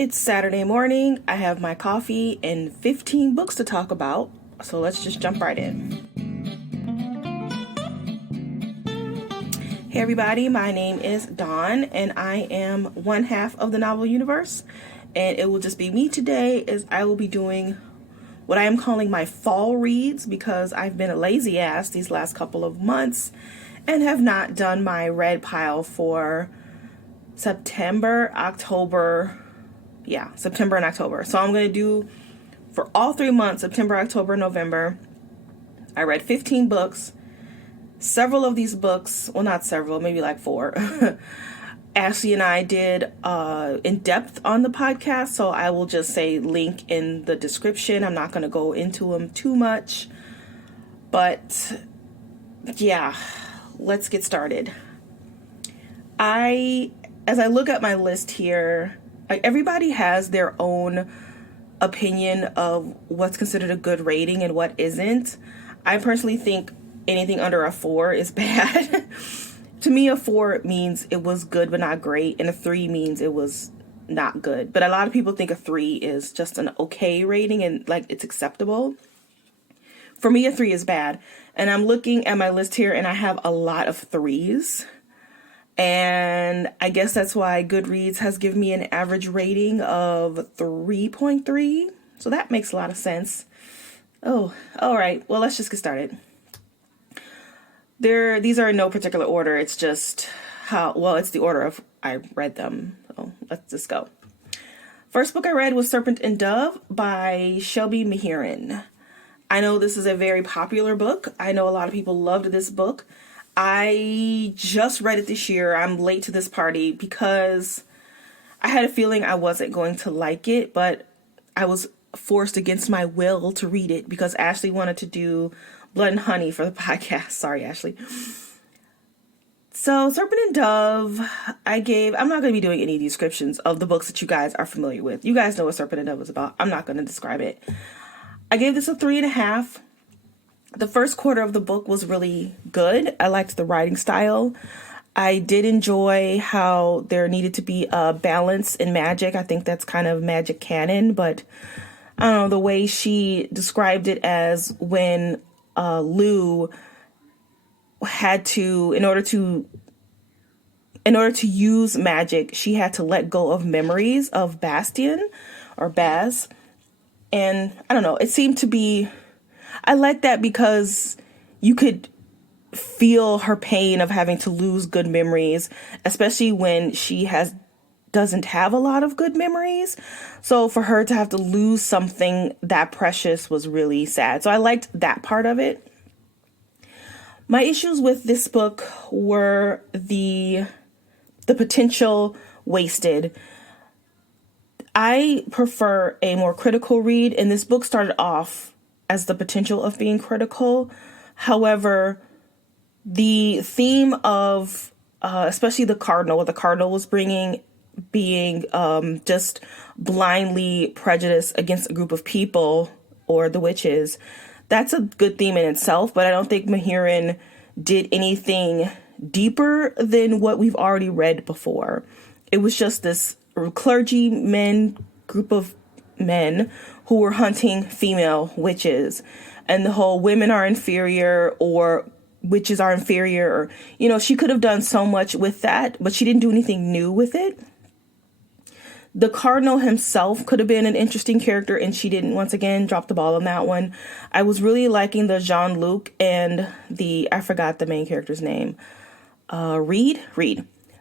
It's Saturday morning. I have my coffee and 15 books to talk about. So let's just jump right in. Hey everybody, my name is Dawn and I am one half of the novel universe. And it will just be me today as I will be doing what I am calling my fall reads because I've been a lazy ass these last couple of months and have not done my read pile for September and October. So I'm going to do for all 3 months, September, October, November. I read 15 books. Several of these books, well, not several, maybe like 4. Ashley and I did in depth on the podcast, so I will just say link in the description. I'm not going to go into them too much. But yeah, let's get started. As I look at my list here, like everybody has their own opinion of what's considered a good rating and what isn't. I personally think anything under a 4 is bad. To me, a 4 means it was good but not great, and a 3 means it was not good. But a lot of people think a 3 is just an okay rating and like it's acceptable. For me, a 3 is bad. And I'm looking at my list here and I have a lot of 3s. And I guess that's why Goodreads has given me an average rating of 3.3. So that makes a lot of sense. Oh, all right. Well, let's just get started. These are in no particular order. It's just it's the order of I read them. So let's just go. First book I read was Serpent and Dove by Shelby Mahiran. I know this is a very popular book. I know a lot of people loved this book. I just read it this year. I'm late to this party because I had a feeling I wasn't going to like it, but I was forced against my will to read it because Ashley wanted to do Blood and Honey for the podcast. Sorry, Ashley. So Serpent and Dove, I'm not going to be doing any descriptions of the books that you guys are familiar with. You guys know what Serpent and Dove is about. I'm not going to describe it. I gave this a 3.5. The first quarter of the book was really good. I liked the writing style. I did enjoy how there needed to be a balance in magic. I think that's kind of magic canon, but I don't know, the way she described it as when Lou had to, in order to use magic, she had to let go of memories of Bastian or Baz. And I don't know, it seemed to be, I like that because you could feel her pain of having to lose good memories, especially when she doesn't have a lot of good memories. So for her to have to lose something that precious was really sad. So I liked that part of it. My issues with this book were the potential wasted. I prefer a more critical read, and this book started off as the potential of being critical. However, the theme of especially what the cardinal was bringing, being just blindly prejudiced against a group of people or the witches, that's a good theme in itself, but I don't think Mahiran did anything deeper than what we've already read before. It was just this group of men who were hunting female witches, and the whole women are inferior or witches are inferior, or, she could have done so much with that, but she didn't do anything new with it. The cardinal himself could have been an interesting character, and she didn't, once again, drop the ball on that one. I was really liking the Jean-Luc and I forgot the main character's name. Reed.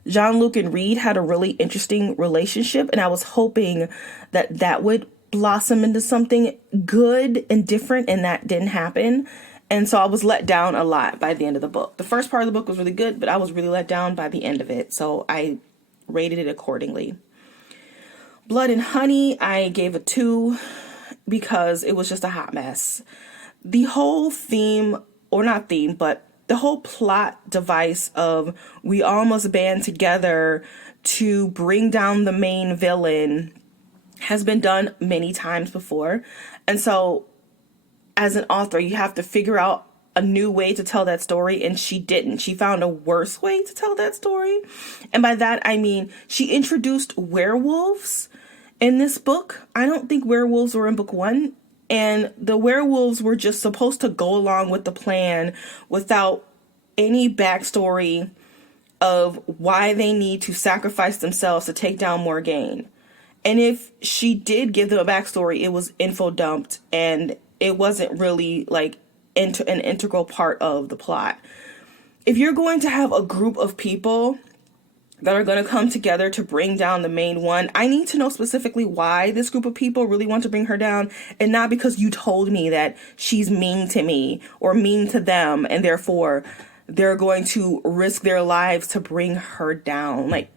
Jean-Luc and Reed had a really interesting relationship, and I was hoping that would blossom into something good and different, and that didn't happen. And so I was let down a lot by the end of the book. The first part of the book was really good, but I was really let down by the end of it, so I rated it accordingly. Blood and Honey, I gave a 2 because it was just a hot mess. The whole but the whole plot device of we all must band together to bring down the main villain has been done many times before. And so as an author, you have to figure out a new way to tell that story, and she didn't. She found a worse way to tell that story. And by that, I mean she introduced werewolves In this book, I don't think werewolves were in book one, and the werewolves were just supposed to go along with the plan without any backstory of why they need to sacrifice themselves to take down Morgaine. And if she did give them a backstory, it was info dumped, and it wasn't really like an integral part of the plot. If you're going to have a group of people that are going to come together to bring down the main one, I need to know specifically why this group of people really want to bring her down, and not because you told me that she's mean to me or mean to them, and therefore they're going to risk their lives to bring her down. Like,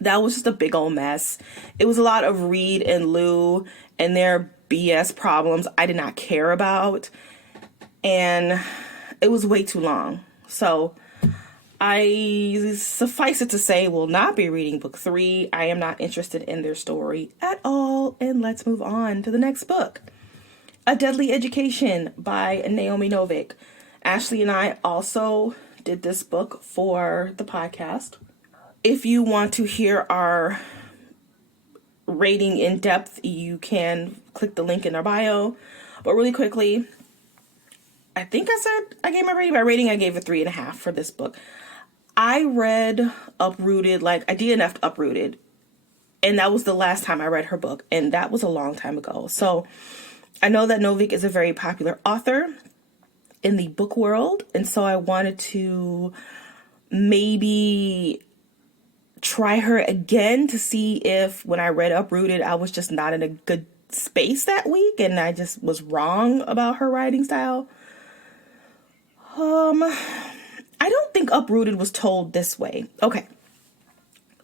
that was just a big old mess. It was a lot of Reed and Lou and their BS problems I did not care about, and it was way too long. So I, suffice it to say, will not be reading book 3. I am not interested in their story at all. And let's move on to the next book. A Deadly Education by Naomi Novik. Ashley and I also did this book for the podcast. If you want to hear our rating in depth, you can click the link in our bio. But really quickly, I think I said I gave my rating. By rating, I gave it 3.5 for this book. I read Uprooted, like I DNF'd Uprooted, and that was the last time I read her book, and that was a long time ago. So I know that Novik is a very popular author in the book world, and so I wanted to maybe try her again to see if when I read Uprooted, I was just not in a good space that week, and I just was wrong about her writing style. I don't think Uprooted was told this way. Okay.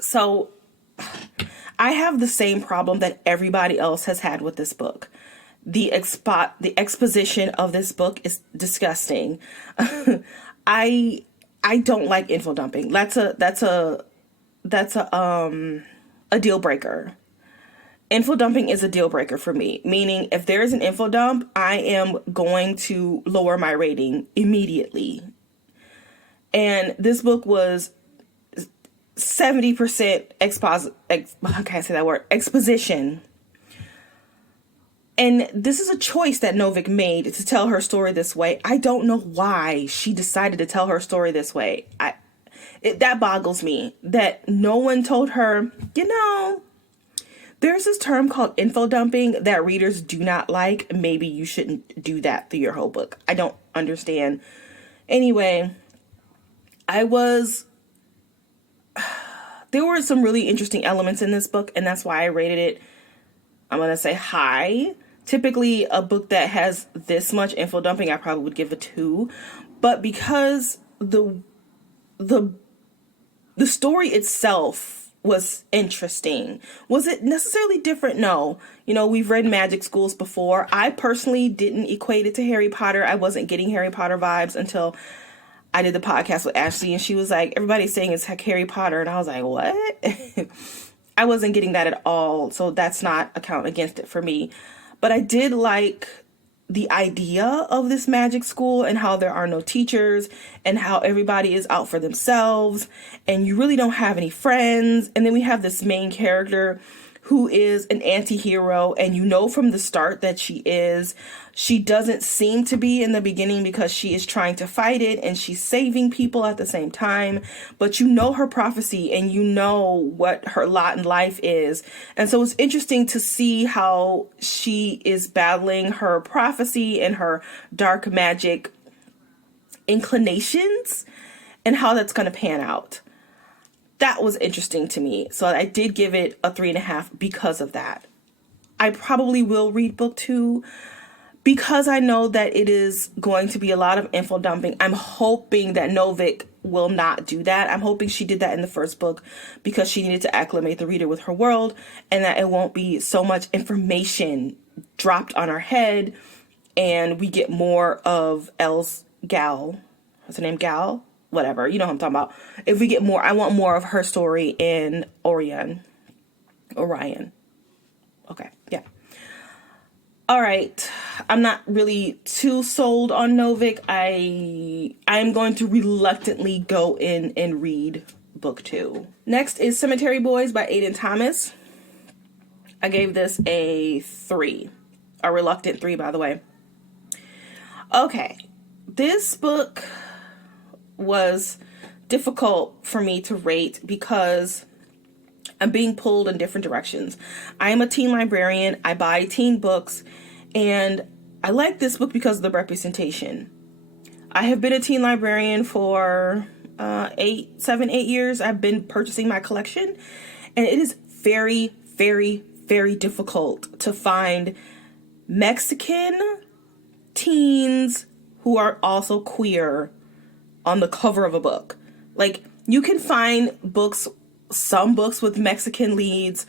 So I have the same problem that everybody else has had with this book. The exposition of this book is disgusting. I don't like info dumping. That's a deal breaker. Info dumping is a deal breaker for me, meaning if there is an info dump, I am going to lower my rating immediately. And this book was 70% exposition. And this is a choice that Novik made to tell her story this way. I don't know why she decided to tell her story this way. That boggles me that no one told her, there's this term called info dumping that readers do not like. Maybe you shouldn't do that through your whole book. I don't understand. Anyway, there were some really interesting elements in this book, and that's why I rated it, I'm going to say high. Typically, a book that has this much info dumping, I probably would give a 2. But because the story itself was interesting. Was it necessarily different? No. We've read magic schools before. I personally didn't equate it to Harry Potter. I wasn't getting Harry Potter vibes until I did the podcast with Ashley, and she was like, everybody's saying it's like Harry Potter. And I was like, what? I wasn't getting that at all. So that's not a count against it for me. But I did like the idea of this magic school and how there are no teachers and how everybody is out for themselves and you really don't have any friends. And then we have this main character who is an anti-hero, and from the start that she doesn't seem to be in the beginning because she is trying to fight it and she's saving people at the same time, but her prophecy and what her lot in life is. And so it's interesting to see how she is battling her prophecy and her dark magic inclinations and how that's going to pan out. That was interesting to me. So I did give it a 3.5 because of that. I probably will read book 2 because I know that it is going to be a lot of info dumping. I'm hoping that Novik will not do that. I'm hoping she did that in the first book because she needed to acclimate the reader with her world, and that it won't be so much information dropped on our head and we get more of Elle's gal. What's her name? Gal? Whatever, you know what I'm talking about. If we get more, I want more of her story in Orion. Okay, yeah. All right. I'm not really too sold on Novik. I'm going to reluctantly go in and read book 2. Next is Cemetery Boys by Aiden Thomas. I gave this a 3. A reluctant 3, by the way. Okay. This book was difficult for me to rate because I'm being pulled in different directions. I am a teen librarian. I buy teen books, and I like this book because of the representation. I have been a teen librarian for 8 years. I've been purchasing my collection, and it is very, very, very difficult to find Mexican teens who are also queer on the cover of a book. Like, you can find some books with Mexican leads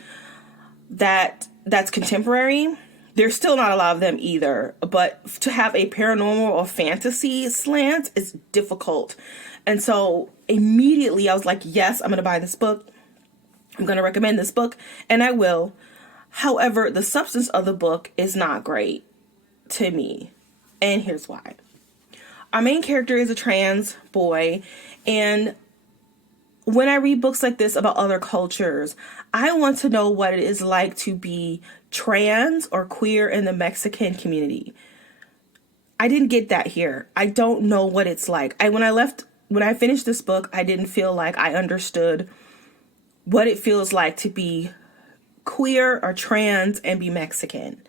that's contemporary. There's still not a lot of them either, but to have a paranormal or fantasy slant is difficult. And so immediately I was like, yes, I'm going to buy this book. I'm going to recommend this book, and I will. However, the substance of the book is not great to me. And here's why. Our main character is a trans boy, and when I read books like this about other cultures, I want to know what it is like to be trans or queer in the Mexican community. I didn't get that here. I don't know what it's like. When I finished this book, I didn't feel like I understood what it feels like to be queer or trans and be Mexican.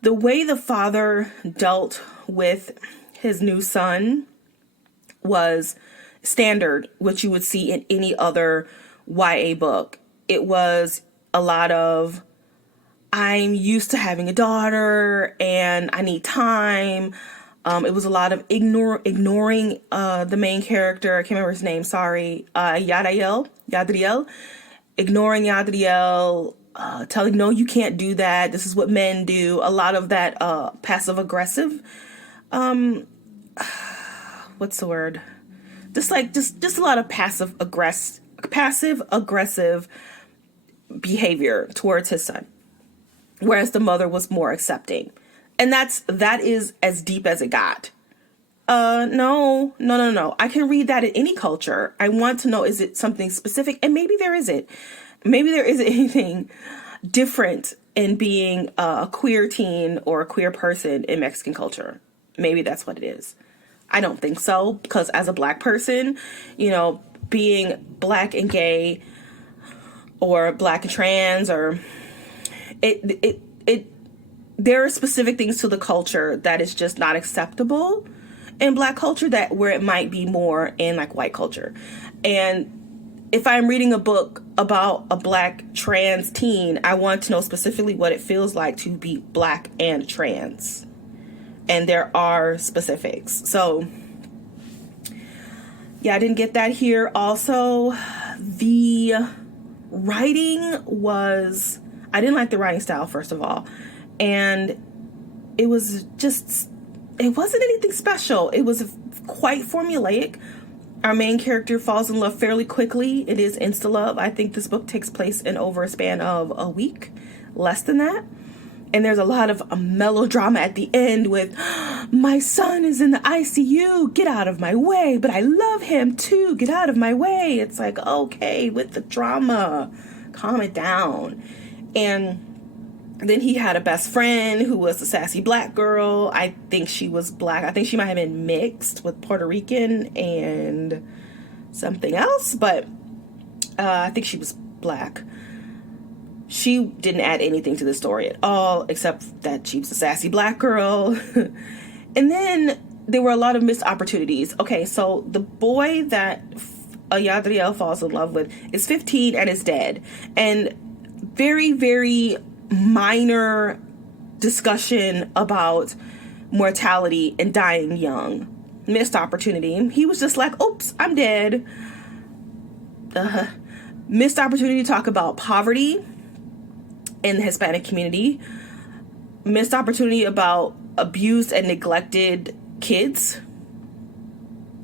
The way the father dealt with his new son was standard, what you would see in any other YA book. It was a lot of, I'm used to having a daughter and I need time. It was a lot of ignoring the main character. I can't remember his name. Sorry. Yadriel. Ignoring Yadriel. Telling, no, you can't do that. This is what men do. A lot of that passive aggressive. What's the word? Just a lot of passive aggressive behavior towards his son, whereas the mother was more accepting, and that is as deep as it got. No. I can read that in any culture. I want to know, is it something specific? And maybe there isn't. Maybe there isn't anything different in being a queer teen or a queer person in Mexican culture. Maybe that's what it is. I don't think so, because as a Black person, being Black and gay or Black and trans, or there are specific things to the culture that is just not acceptable in Black culture, where it might be more in like white culture. And if I'm reading a book about a Black trans teen, I want to know specifically what it feels like to be Black and trans. And there are specifics. So, yeah, I didn't get that here. Also, the writing I didn't like the writing style, first of all. And it wasn't anything special. It was quite formulaic. Our main character falls in love fairly quickly. It is insta-love. I think this book takes place in over a span of a week, less than that. And there's a lot of melodrama at the end with, my son is in the ICU, get out of my way, but I love him too, get out of my way. It's like, okay, with the drama, calm it down. And then he had a best friend who was a sassy Black girl. I think she was Black. I think she might have been mixed with Puerto Rican and something else, but I think she was Black. She didn't add anything to the story at all, except that she was a sassy Black girl. And then there were a lot of missed opportunities. Okay, so the boy that Yadriel falls in love with is 15 and is dead. And very, very minor discussion about mortality and dying young. Missed opportunity. He was just like, oops, I'm dead. Missed opportunity to talk about poverty in the Hispanic community. Missed opportunity about abused and neglected kids,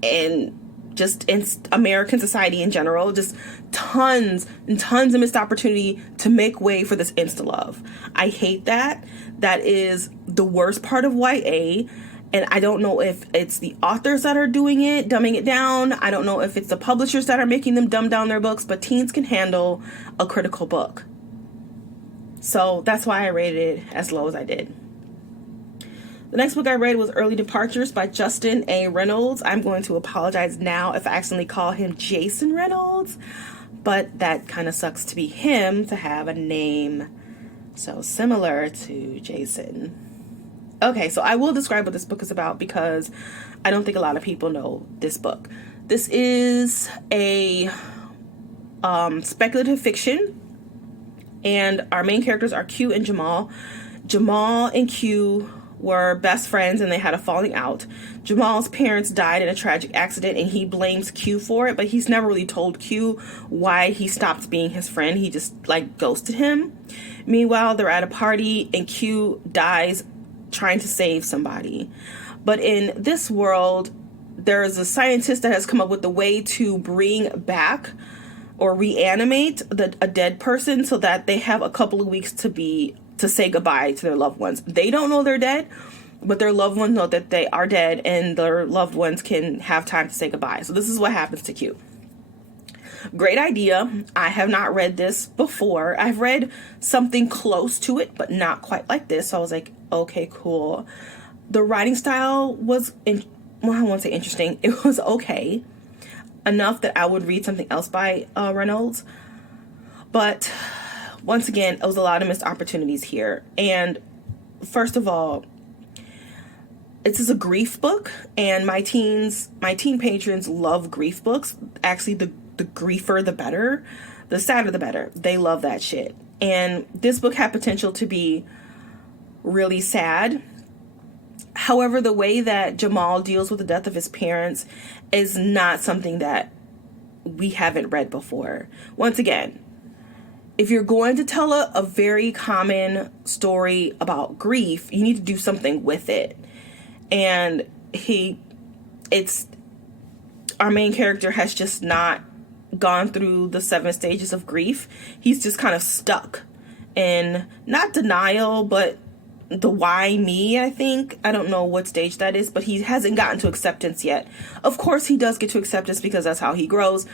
and just in American society in general. Just tons and tons of missed opportunity to make way for this insta-love. I hate that. That is the worst part of YA. And I don't know if it's the authors that are doing it, dumbing it down. I don't know if it's the publishers that are making them dumb down their books, but teens can handle a critical book. So that's why I rated it as low as I did. The next book I read was Early Departures by Justin A. Reynolds. I'm going to apologize now if I accidentally call him Jason Reynolds, but that kind of sucks to be him, to have a name so similar to Jason. Okay, so I will describe what this book is about because I don't think a lot of people know this book. This is a speculative fiction, and our main characters are Q and Jamal. Jamal and Q were best friends and they had a falling out. Jamal's parents died in a tragic accident and he blames Q for it, but he's never really told Q why he stopped being his friend. He just ghosted him. Meanwhile, they're at a party and Q dies trying to save somebody. But in this world, there's a scientist that has come up with a way to bring back or reanimate a dead person so that they have a couple of weeks to say goodbye to their loved ones. They don't know they're dead, but their loved ones know that they are dead and their loved ones can have time to say goodbye. So this is what happens to Q. Great idea. I have not read this before. I've read something close to it, but not quite like this. So I was like, okay, cool. The writing style was, I won't say interesting. It was okay. Enough that I would read something else by Reynolds. But once again, it was a lot of missed opportunities here. And first of all, this is a grief book, and my teen patrons love grief books. Actually, the griefer, the better. The sadder, the better. They love that shit. And this book had potential to be really sad. However, the way that Jamal deals with the death of his parents is not something that we haven't read before. Once again, if you're going to tell a very common story about grief, you need to do something with it. And our main character has just not gone through the 7 stages of grief. He's just kind of stuck in not denial, but the why me, I think. I don't know what stage that is, but he hasn't gotten to acceptance yet. Of course, he does get to acceptance because that's how he grows,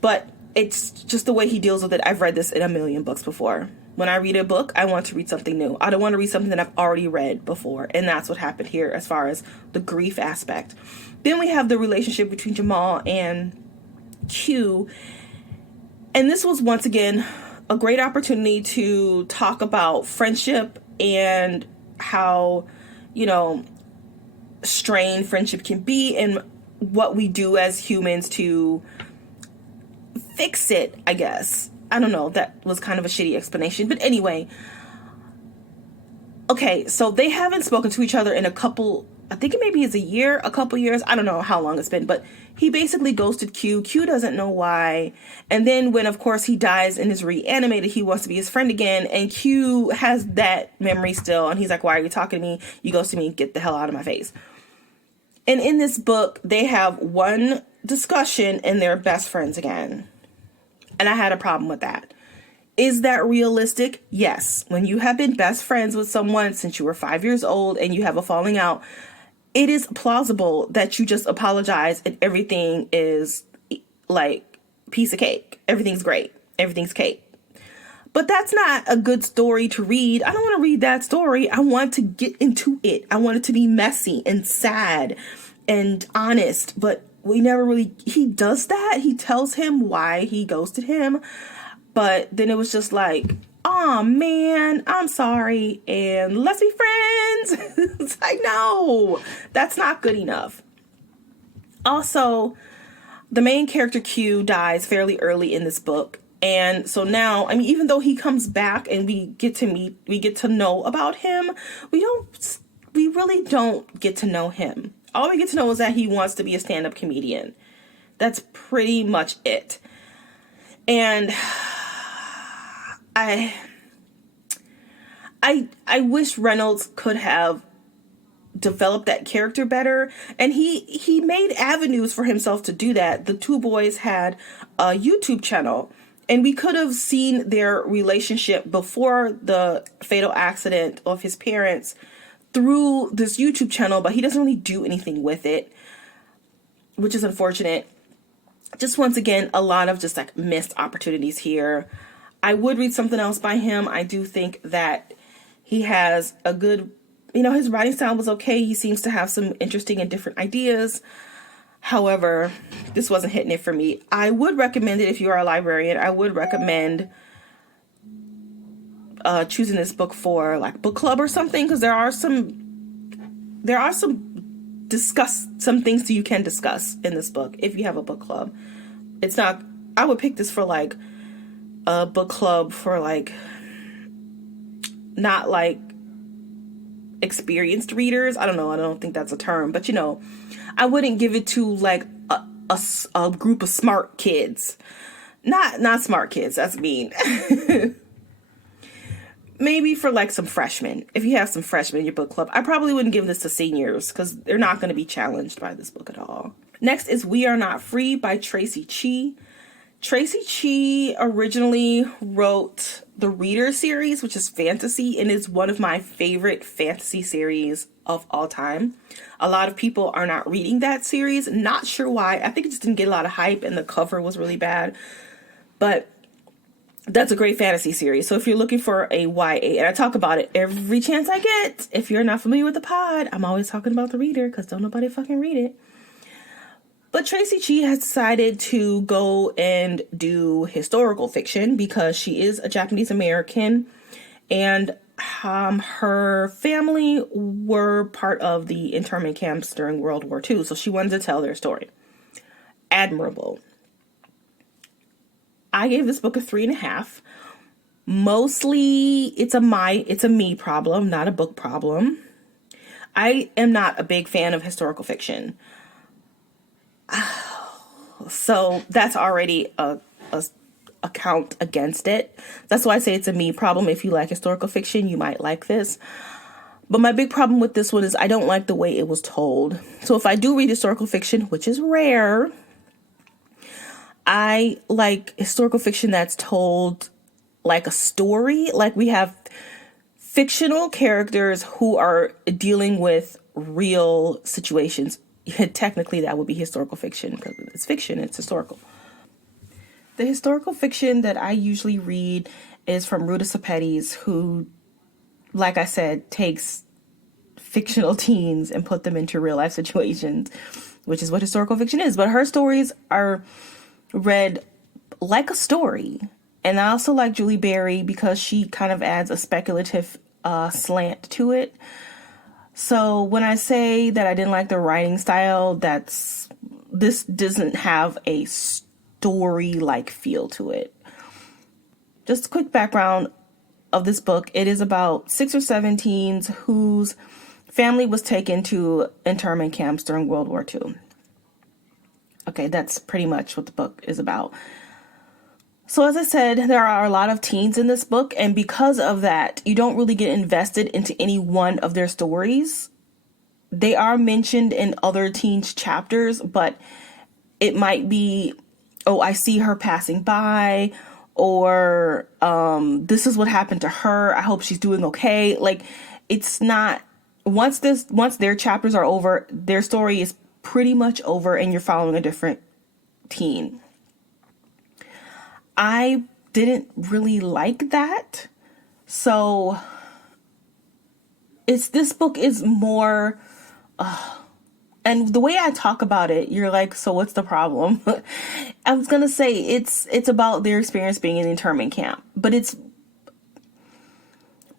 but it's just the way he deals with it. I've read this in a million books before. When I read a book, I want to read something new. I don't want to read something that I've already read before, and that's what happened here as far as the grief aspect. Then we have the relationship between Jamal and Q, and this was once again a great opportunity to talk about friendship and how, strained friendship can be and what we do as humans to fix it, I guess. I don't know. That was kind of a shitty explanation. But anyway. Okay, so they haven't spoken to each other in I think it maybe is a couple years. I don't know how long it's been. But he basically ghosted Q. Q doesn't know why. And then when, of course, he dies and is reanimated, he wants to be his friend again. And Q has that memory still. And he's like, why are you talking to me? You ghosted me. Get the hell out of my face. And in this book, they have one discussion and they're best friends again. And I had a problem with that. Is that realistic? Yes. When you have been best friends with someone since you were 5 years old and you have a falling out, it is plausible that you just apologize and everything is like piece of cake. Everything's great. Everything's cake. But that's not a good story to read. I don't want to read that story. I want to get into it. I want it to be messy and sad and honest, but he does that. He tells him why he ghosted him. But then it was just like, oh man, I'm sorry. And let's be friends. It's like, no, that's not good enough. Also, the main character Q dies fairly early in this book. And so now, even though he comes back and we get to know about him, we really don't get to know him. All we get to know is that he wants to be a stand-up comedian. That's pretty much it. And I wish Reynolds could have developed that character better. And he made avenues for himself to do that. The two boys had a YouTube channel. And we could have seen their relationship before the fatal accident of his parents through this YouTube channel, but he doesn't really do anything with it, which is unfortunate. Just once again, a lot of just missed opportunities here. I would read something else by him. I do think that he has a good, his writing style was okay. He seems to have some interesting and different ideas. However, this wasn't hitting it for me. I would recommend it if you are a librarian. I would recommend choosing this book for like book club or something, because there are some things that you can discuss in this book if you have a book club. It's not, I would pick this for like a book club for like, not like experienced readers. I don't know. I don't think that's a term, but I wouldn't give it to like a group of smart kids. Not smart kids. That's mean. Maybe for like some freshmen. If you have some freshmen in your book club, I probably wouldn't give this to seniors because they're not going to be challenged by this book at all. Next is We Are Not Free by Tracy Chee. Tracy Chee originally wrote the Reader series, which is fantasy, and is one of my favorite fantasy series of all time. A lot of people are not reading that series. Not sure why. I think it just didn't get a lot of hype and the cover was really bad. But that's a great fantasy series. So if you're looking for a YA, and I talk about it every chance I get. If you're not familiar with the pod, I'm always talking about the Reader because don't nobody fucking read it. But Tracy Chee has decided to go and do historical fiction because she is a Japanese American, and her family were part of the internment camps during World War II. So she wanted to tell their story. Admirable. I gave this book a 3.5. Mostly it's a me problem, not a book problem. I am not a big fan of historical fiction. So that's already a count against it. That's why I say it's a me problem. If you like historical fiction, you might like this. But my big problem with this one is I don't like the way it was told. So if I do read historical fiction, which is rare, I like historical fiction that's told like a story. Like we have fictional characters who are dealing with real situations. Technically, that would be historical fiction because it's fiction, it's historical. The historical fiction that I usually read is from Ruta Sepetys, who, like I said, takes fictional teens and put them into real life situations, which is what historical fiction is. But her stories are read like a story. And I also like Julie Berry because she kind of adds a speculative slant to it. So when I say that I didn't like the writing style, this doesn't have a story-like feel to it. Just a quick background of this book. It is about 6 or 7 teens whose family was taken to internment camps during World War II. Okay, that's pretty much what the book is about. So as I said, there are a lot of teens in this book, and because of that, you don't really get invested into any one of their stories. They are mentioned in other teens' chapters, but it might be, oh, I see her passing by, or this is what happened to her. I hope she's doing okay. Like, it's not, once their chapters are over, their story is pretty much over, and you're following a different teen. I didn't really like that. So this book is more, and the way I talk about it, you're like, so what's the problem? I was going to say it's about their experience being in the internment camp, but it's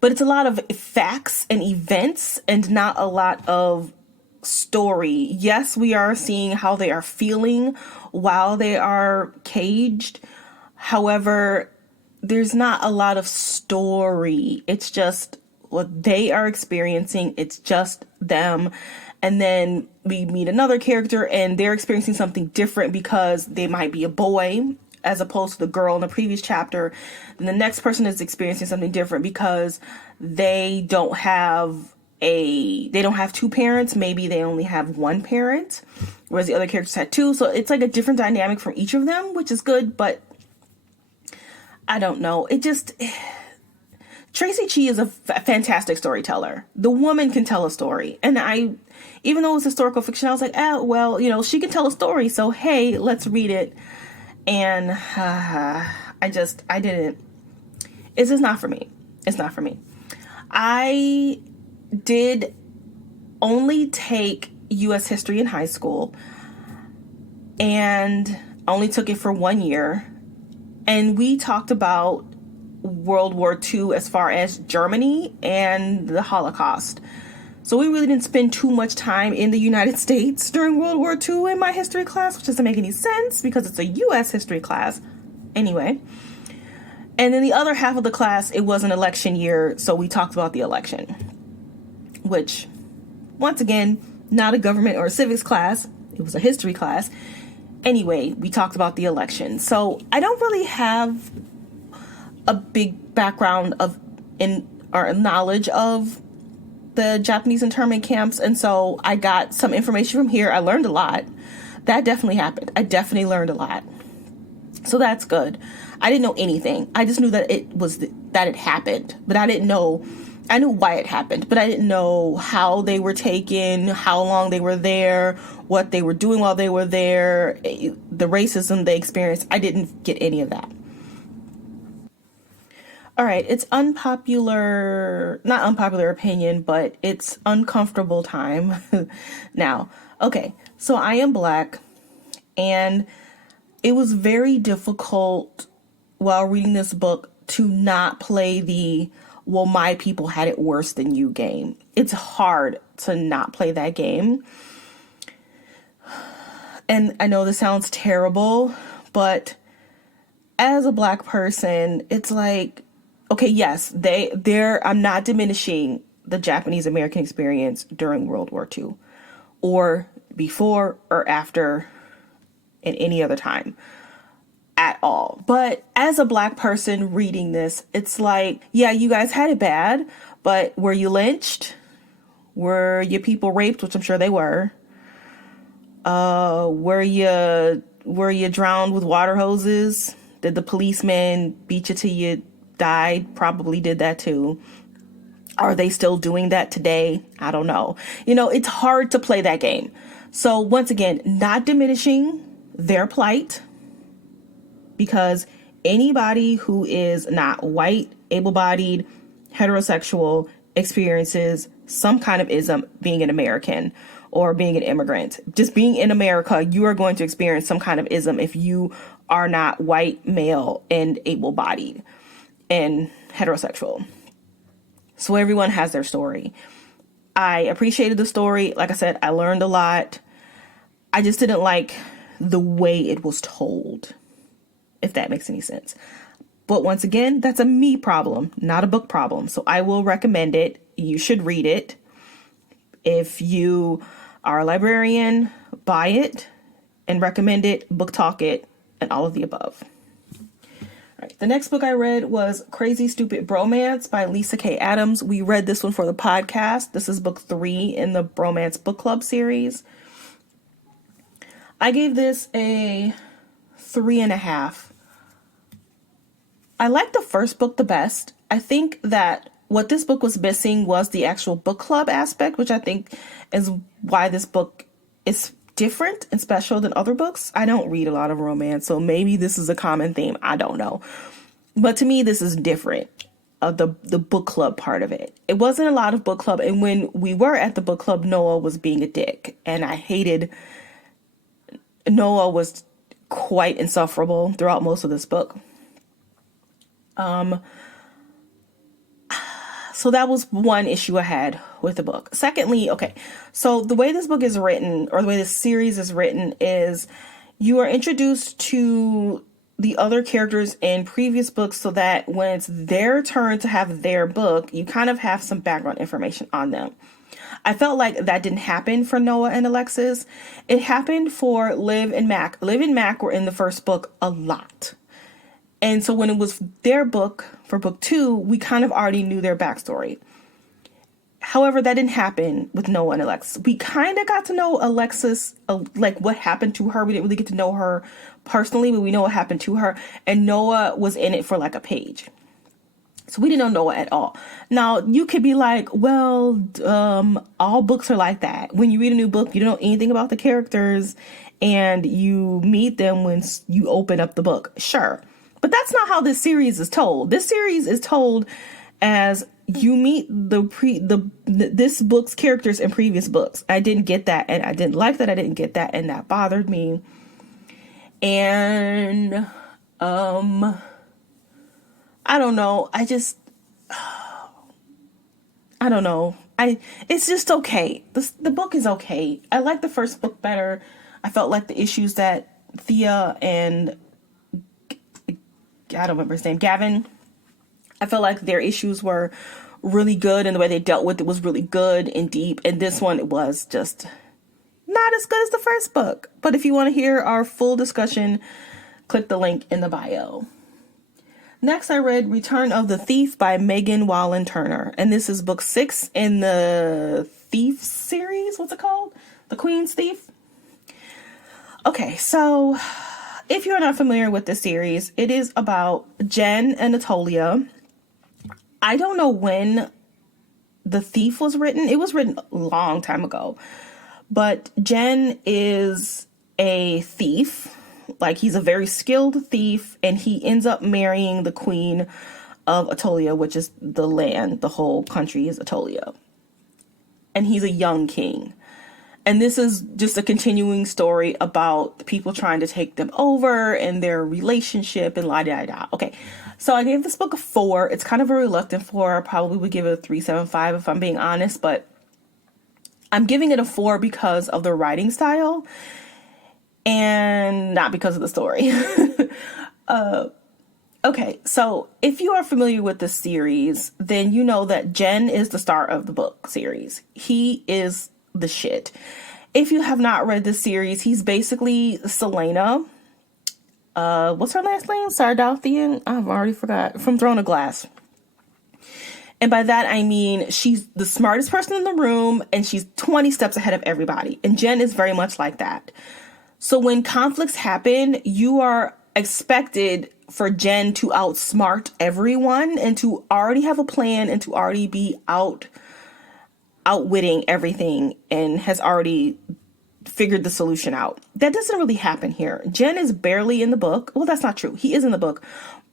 a lot of facts and events and not a lot of story. Yes, we are seeing how they are feeling while they are caged. However, there's not a lot of story. It's just what they are experiencing. It's just them. And then we meet another character and they're experiencing something different because they might be a boy as opposed to the girl in the previous chapter. And the next person is experiencing something different because they don't have 2 parents. Maybe they only have 1 parent, whereas the other characters had 2. So it's like a different dynamic from each of them, which is good, but I don't know. Tracy Chee is a fantastic storyteller. The woman can tell a story. And even though it was historical fiction, I was like, well, she can tell a story. So, hey, let's read it. And I didn't It's just not for me. It's not for me. I did only take U.S. history in high school and only took it for 1 year. And we talked about World War II as far as Germany and the Holocaust. So we really didn't spend too much time in the United States during World War II in my history class, which doesn't make any sense because it's a U.S. history class. Anyway. And then the other half of the class, it was an election year, so we talked about the election. Which, once again, not a government or a civics class. It was a history class. Anyway, we talked about the election. So I don't really have a big background or knowledge of the Japanese internment camps, and so I got some information from here. I learned a lot. That definitely happened. I definitely learned a lot. So that's good. I didn't know anything. I just knew that that it happened, but I didn't know. I knew why it happened, but I didn't know how they were taken, how long they were there, what they were doing while they were there, the racism they experienced. I didn't get any of that. All right, it's not unpopular opinion, but it's uncomfortable time now. Okay, so I am Black, and it was very difficult while reading this book to not play the, well, my people had it worse than you game. It's hard to not play that game. And I know this sounds terrible, but as a Black person, it's like, okay, yes, I'm not diminishing the Japanese American experience during World War II or before or after in any other time at all. But as a Black person reading this, it's like, yeah, you guys had it bad, but were you lynched? Were your people raped, which I'm sure they were? Were you drowned with water hoses? Did the policeman beat you till you died? Probably did that too. Are they still doing that today? I don't know. It's hard to play that game. So once again, not diminishing their plight, because anybody who is not white, able-bodied, heterosexual experiences some kind of ism being an American or being an immigrant. Just being in America, you are going to experience some kind of ism if you are not white, male, and able-bodied and heterosexual. So everyone has their story. I appreciated the story. Like I said, I learned a lot. I just didn't like the way it was told, if that makes any sense. But once again, that's a me problem, not a book problem. So I will recommend it. You should read it. If you are a librarian, buy it and recommend it, book talk it, and all of the above. All right, the next book I read was Crazy Stupid Bromance by Lisa K. Adams. We read this one for the podcast. This is book 3 in the Bromance Book Club series. I gave this a 3.5. I liked the first book the best. I think that what this book was missing was the actual book club aspect, which I think is why this book is different and special than other books. I don't read a lot of romance, so maybe this is a common theme. I don't know. But to me, this is different, the book club part of it. It wasn't a lot of book club, and when we were at the book club, Noah was being a dick, and I hated Noah. Was quite insufferable throughout most of this book. So that was one issue I had with the book. Secondly, okay, so the way this book is written, or the way this series is written, is you are introduced to the other characters in previous books so that when it's their turn to have their book, you kind of have some background information on them. I felt like that didn't happen for Noah and Alexis. It happened for Liv and Mac. Liv and Mac were in the first book a lot. And so when it was their book for book 2, we kind of already knew their backstory. However, that didn't happen with Noah and Alexis. We kind of got to know Alexis, like what happened to her. We didn't really get to know her personally, but we know what happened to her. And Noah was in it for like a page. So we didn't know Noah at all. Now, you could be like, well, all books are like that. When you read a new book, you don't know anything about the characters and you meet them when you open up the book. Sure. But that's not how this series is told. This series is told as you meet this book's characters in previous books. I didn't get that, and I didn't like that. I didn't get that, and that bothered me. And I don't know. I don't know. It's just okay. The book is okay. I like the first book better. I felt like the issues that Thea and I don't remember his name, Gavin, I felt like their issues were really good, and the way they dealt with it was really good and deep. And this one, it was just not as good as the first book. But if you want to hear our full discussion, click the link in the bio. Next, I read Return of the Thief by Megan Wallen Turner. And this is book 6 in the Thief series. What's it called? The Queen's Thief? Okay, so if you're not familiar with this series, it is about Jen and Natalia. I don't know when The Thief was written. It was written a long time ago. But Jen is a thief. Like, he's a very skilled thief, and he ends up marrying the queen of Atolia, which is the land. The whole country is Atolia. And he's a young king. And this is just a continuing story about the people trying to take them over and their relationship and la-da-da. Okay, so I gave this book a 4. It's kind of a reluctant 4. I probably would give it a 3.75 if I'm being honest, but I'm giving it a 4 because of the writing style and not because of the story. Okay, so if you are familiar with the series, then you know that Jen is the star of the book series. He is the shit. If you have not read this series, he's basically Selena. What's her last name? Sardouthian? I've already forgot. From Throne of Glass. And by that, I mean, she's the smartest person in the room, and she's 20 steps ahead of everybody. And Jen is very much like that. So when conflicts happen, you are expected for Jen to outsmart everyone and to already have a plan and to already be outwitting everything and has already figured the solution out. That doesn't really happen here. Jen is barely in the book. Well, that's not true. He is in the book.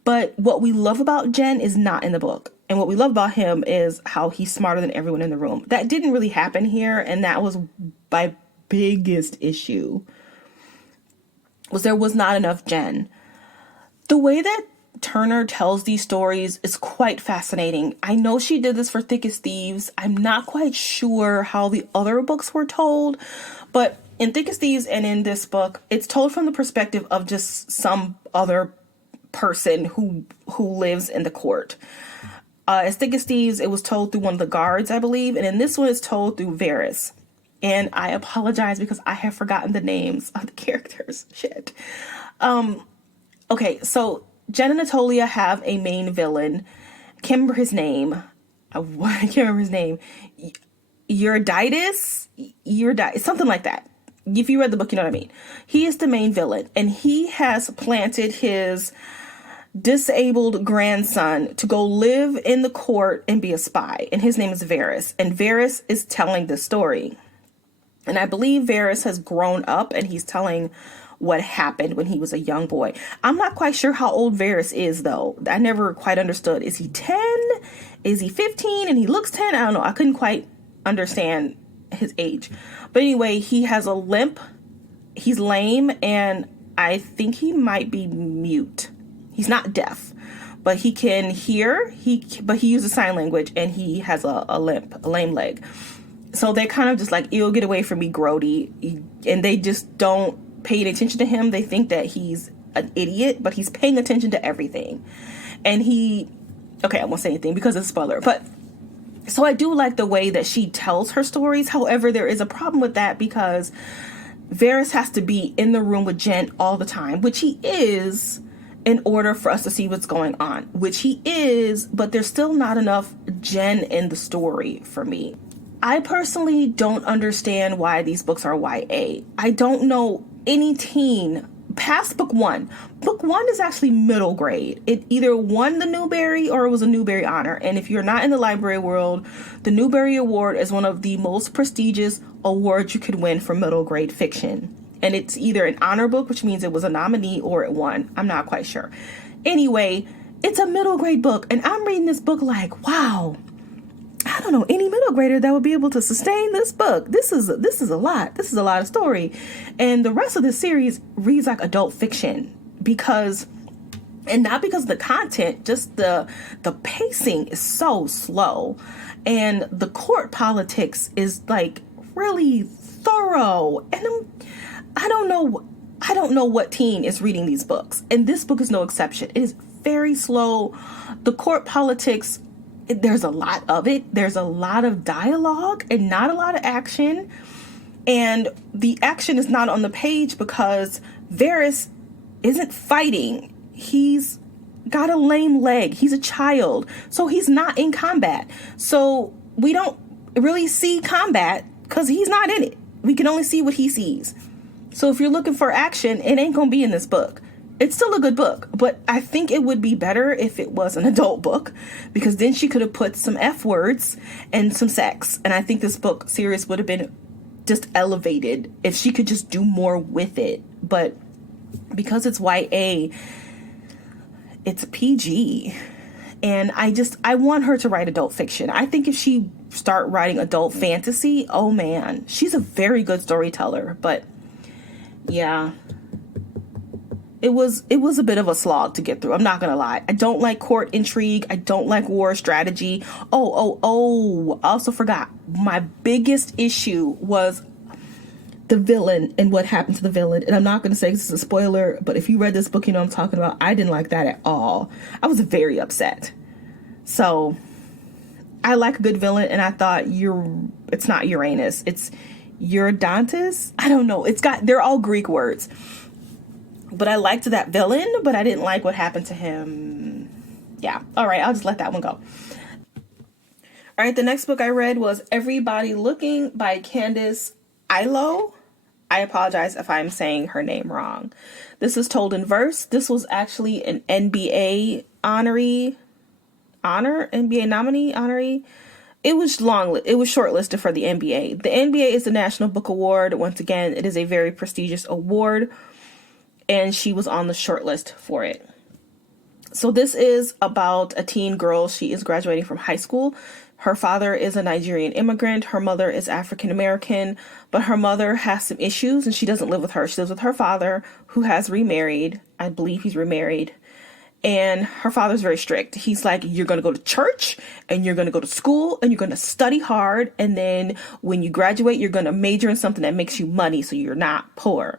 But what we love about Jen is not in the book. And what we love about him is how he's smarter than everyone in the room. That didn't really happen here. And that was my biggest issue. Was there was not enough Jen. The way that Turner tells these stories is quite fascinating. I know she did this for Thick as Thieves. I'm not quite sure how the other books were told, but in Thick as Thieves and in this book, it's told from the perspective of just some other person who lives in the court. As Thick as Thieves, it was told through one of the guards, I believe, and in this one, it's told through Varys. And I apologize because I have forgotten the names of the characters. Shit. Okay, so Jen and Natalia have a main villain. I can't remember his name. Eurydice, something like that. If you read the book, you know what I mean. He is the main villain, and he has planted his disabled grandson to go live in the court and be a spy. And his name is Varys. And Varys is telling the story. And I believe Varys has grown up and he's telling what happened when he was a young boy. I'm not quite sure how old Varys is, though. I never quite understood. Is he 10? Is he 15? And he looks 10? I don't know. I couldn't quite understand his age. But anyway, he has a limp. He's lame. And I think he might be mute. He's not deaf. But he can hear. But he uses sign language. And he has a limp, a lame leg. So they're kind of just like, ew, get away from me, Grody. And they just don't pay attention to him. They think that he's an idiot, but he's paying attention to everything. And okay, I won't say anything because it's a spoiler. But so I do like the way that she tells her stories. However, there is a problem with that because Varys has to be in the room with Jen all the time, which he is, in order for us to see what's going on, which he is, but there's still not enough Jen in the story for me. I personally don't understand why these books are YA. I don't know any teen past book 1. Book 1 is actually middle grade. It either won the Newbery or it was a Newbery honor. And if you're not in the library world, the Newbery Award is one of the most prestigious awards you could win for middle grade fiction. And it's either an honor book, which means it was a nominee, or it won. I'm not quite sure. Anyway, it's a middle grade book, and I'm reading this book like, wow, I don't know any middle grader that would be able to sustain this book. This is a lot. This is a lot of story. And the rest of the series reads like adult fiction because, and not because of the content, just the pacing is so slow. And the court politics is like really thorough. And I don't know what teen is reading these books. And this book is no exception. It is very slow. The court politics, there's a lot of it. There's a lot of dialogue and not a lot of action. And the action is not on the page because Varys isn't fighting. He's got a lame leg. He's a child. So he's not in combat. So we don't really see combat because he's not in it. We can only see what he sees. So if you're looking for action, it ain't going to be in this book. It's still a good book, but I think it would be better if it was an adult book because then she could have put some F words and some sex. And I think this book series would have been just elevated if she could just do more with it. But because it's YA, it's PG. And I want her to write adult fiction. I think if she start writing adult fantasy, oh man, she's a very good storyteller. But yeah, it was a bit of a slog to get through. I'm not gonna lie. I don't like court intrigue. I don't like war strategy. I also forgot. My biggest issue was the villain and what happened to the villain. And I'm not gonna say this is a spoiler, but if you read this book, you know what I'm talking about. I didn't like that at all. I was very upset. So I like a good villain, and I thought it's not Uranus. It's Eurydantus. I don't know. They're all Greek words. But I liked that villain, but I didn't like what happened to him. Yeah. All right. I'll just let that one go. All right. The next book I read was Everybody Looking by Candace Ilo. I apologize if I'm saying her name wrong. This is told in verse. This was actually an NBA NBA nominee honoree. It was shortlisted for the NBA. The NBA is the National Book Award. Once again, it is a very prestigious award. And she was on the shortlist for it. So this is about a teen girl. She is graduating from high school. Her father is a Nigerian immigrant. Her mother is African American, but her mother has some issues and she doesn't live with her. She lives with her father, who has remarried. I believe he's remarried. And her father's very strict. He's like, you're going to go to church and you're going to go to school and you're going to study hard. And then when you graduate, you're going to major in something that makes you money so you're not poor.